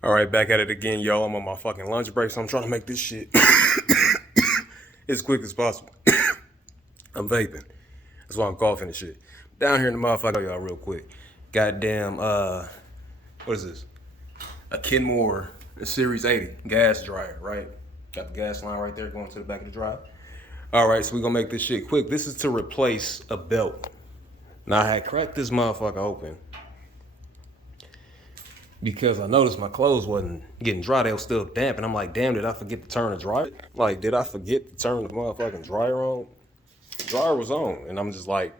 All right, back at it again, y'all. I'm on my fucking lunch break, so I'm trying to make this shit as quick as possible. I'm vaping. That's why I'm coughing and shit. Down here in the motherfucker, y'all, real quick. Goddamn, what is this? A Kenmore Series 80 gas dryer, right? Got the gas line right there going to the back of the dryer. All right, so we're gonna make this shit quick. This is to replace a belt. Now, I had cracked this motherfucker open because I noticed my clothes wasn't getting dry. They were still damp. And I'm like, damn, did I forget to turn the dryer? Like, did I forget to turn the motherfucking dryer on? The dryer was on. And I'm just like,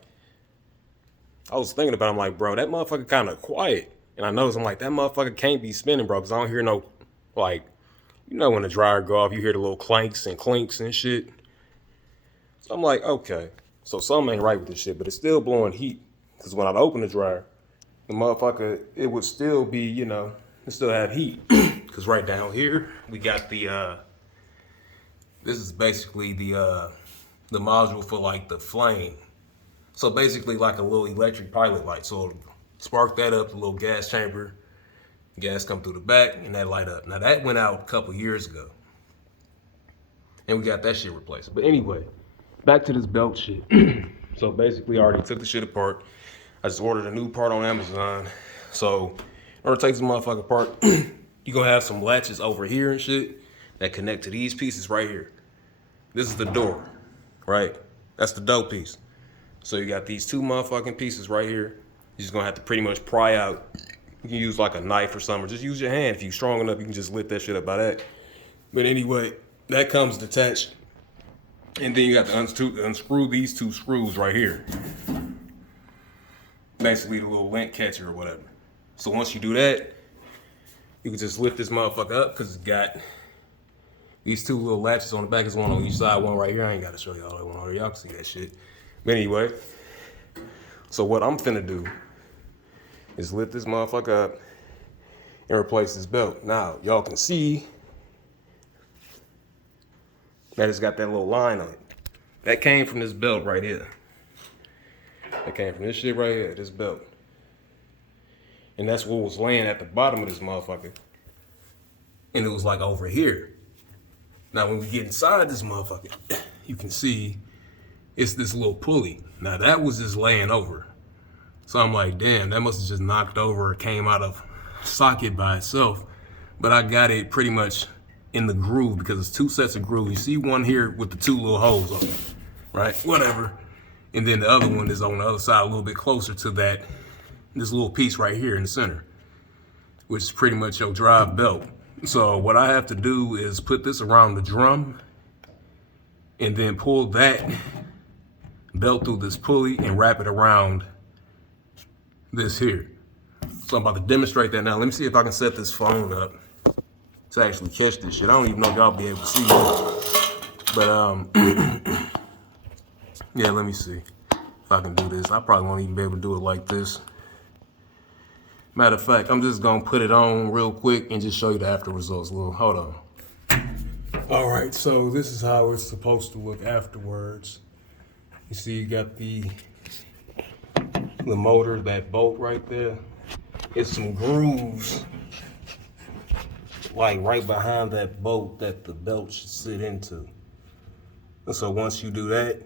I was thinking about it. I'm like, bro, that motherfucker kind of quiet. And I noticed, I'm like, that motherfucker can't be spinning, bro, because I don't hear no, like, you know when the dryer go off, you hear the little clanks and clinks and shit. So I'm like, okay. So something ain't right with this shit, but it's still blowing heat. Because when I'd open the dryer, the motherfucker, it would still be, it still have heat. Because right down here, we got the, this is basically the module for like the flame. So basically like a little electric pilot light. So spark that up, the little gas chamber, gas come through the back and that light up. Now that went out a couple years ago. And we got that shit replaced. But anyway, back to this belt shit. So basically I already took the shit apart. I just ordered a new part on Amazon. So in order to take this motherfucker apart, you're gonna have some latches over here and shit that connect to these pieces right here. This is the door, right? That's the door piece. So you got these two motherfucking pieces right here. You're just gonna have to pretty much pry out. You can use like a knife or something, or just use your hand. If you're strong enough, you can just lift that shit up by that. But anyway, that comes detached. And then you got to unscrew these two screws right here. Basically the little link catcher or whatever. So once you do that, you can just lift this motherfucker up because it's got these two little latches on the back. There's one on each side, one right here. I ain't got to show y'all that one over here. Y'all can see that shit. But anyway, so what I'm finna do is lift this motherfucker up and replace this belt. Now, y'all can see that it's got that little line on it. That came from this belt right here. That came from this shit right here, this belt. And that's what was laying at the bottom of this motherfucker. And it was like over here. Now when we get inside this motherfucker, you can see it's this little pulley. Now that was just laying over. So I'm like, damn, that must have just knocked over or came out of socket by itself. But I got it pretty much in the groove because it's two sets of grooves. You see one here with the two little holes on it, right? Whatever. And then the other one is on the other side a little bit closer to that, this little piece right here in the center, which is pretty much your drive belt. So what I have to do is put this around the drum and then pull that belt through this pulley and wrap it around this here. So I'm about to demonstrate that now. Let me see if I can set this phone up to actually catch this shit. I don't even know if y'all be able to see it. But yeah, let me see if I can do this. I probably won't even be able to do it like this. Matter of fact, I'm just gonna put it on real quick and just show you the after results. Hold on. All right, so this is how it's supposed to look afterwards. You see, you got the motor, that bolt right there. It's some grooves, like right behind that bolt that the belt should sit into. And so once you do that,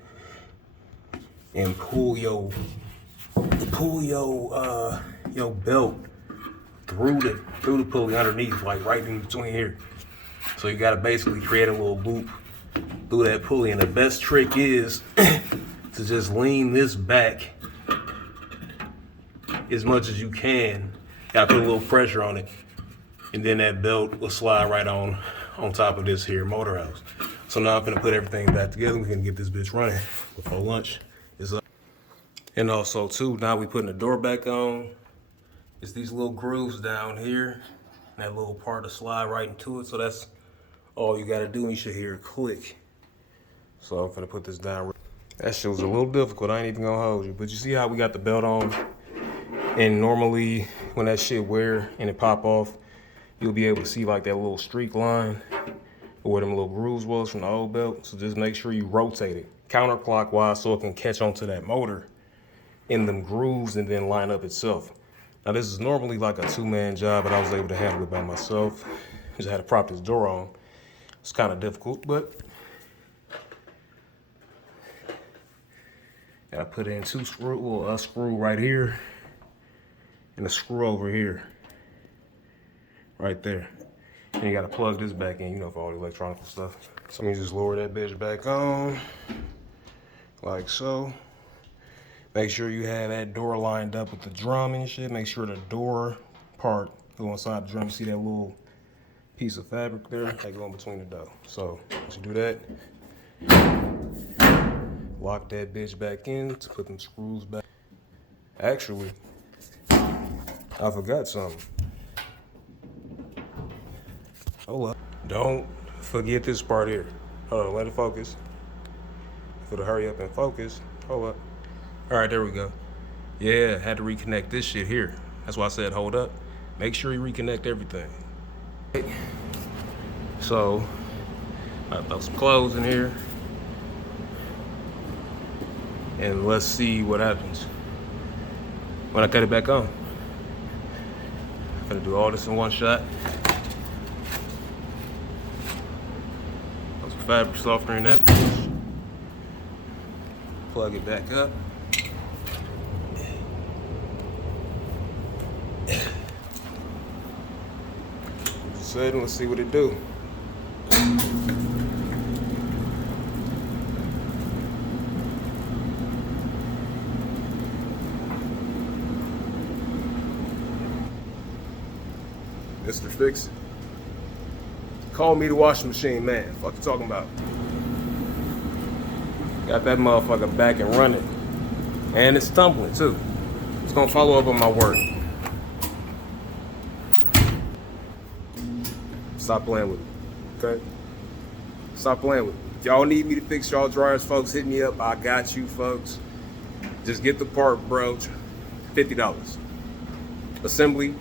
and pull your belt through the pulley underneath, like right in between here. So you gotta basically create a little loop through that pulley. And the best trick is to just lean this back as much as you can. Gotta put a little pressure on it. And then that belt will slide right on top of this here motor house. So now I'm gonna put everything back together. We're gonna get this bitch running before lunch is up. And also too, now we putting the door back on. It's these little grooves down here. That little part to slide right into it. So that's all you gotta do and you should hear it click. So I'm gonna put this down. That shit was a little difficult, I ain't even gonna hold you. But you see how we got the belt on? And normally when that shit wear and it pop off, you'll be able to see like that little streak line or where them little grooves was from the old belt. So just make sure you rotate it counterclockwise so it can catch onto that motor in them grooves and then line up itself. Now this is normally like a 2-man job, but I was able to handle it by myself. Just had to prop this door on. It's kind of difficult, but gotta put in 2 screws, well, a screw right here and a screw over here, right there. And you gotta plug this back in, you know, for all the electronic stuff. So let me just lower that bitch back on, like so. Make sure you have that door lined up with the drum and shit. Make sure the door part go inside the drum. You see that little piece of fabric there? That go in between the door. So once you do that, lock that bitch back in to put them screws back. Actually, I forgot something. Hold up. Don't forget this part here. Hold on, let it focus. For the hurry up and focus. Hold up. All right, there we go. Yeah, had to reconnect this shit here. That's why I said hold up. Make sure you reconnect everything. So, I throw some clothes in here. And let's see what happens when I cut it back on. I'm gonna do all this in one shot. Put some fabric softener in that bitch. Plug it back up. Let's see what it do. Mr. Fix It. Call me the washing machine man. Fuck you talking about? Got that motherfucker back and running. And it's tumbling too. It's gonna follow up on my work. Stop playing with it, okay? Stop playing with it. If y'all need me to fix y'all dryers, folks, hit me up. I got you, folks. Just get the part, bro. $50. Assembly,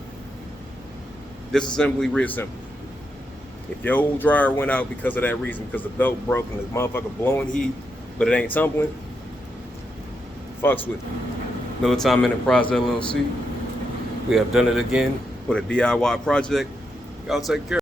disassembly, reassembly. If your old dryer went out because of that reason, because the belt broke and the motherfucker blowing heat, but it ain't tumbling, fucks with it. Militime Enterprise LLC. We have done it again with a DIY project. Y'all take care.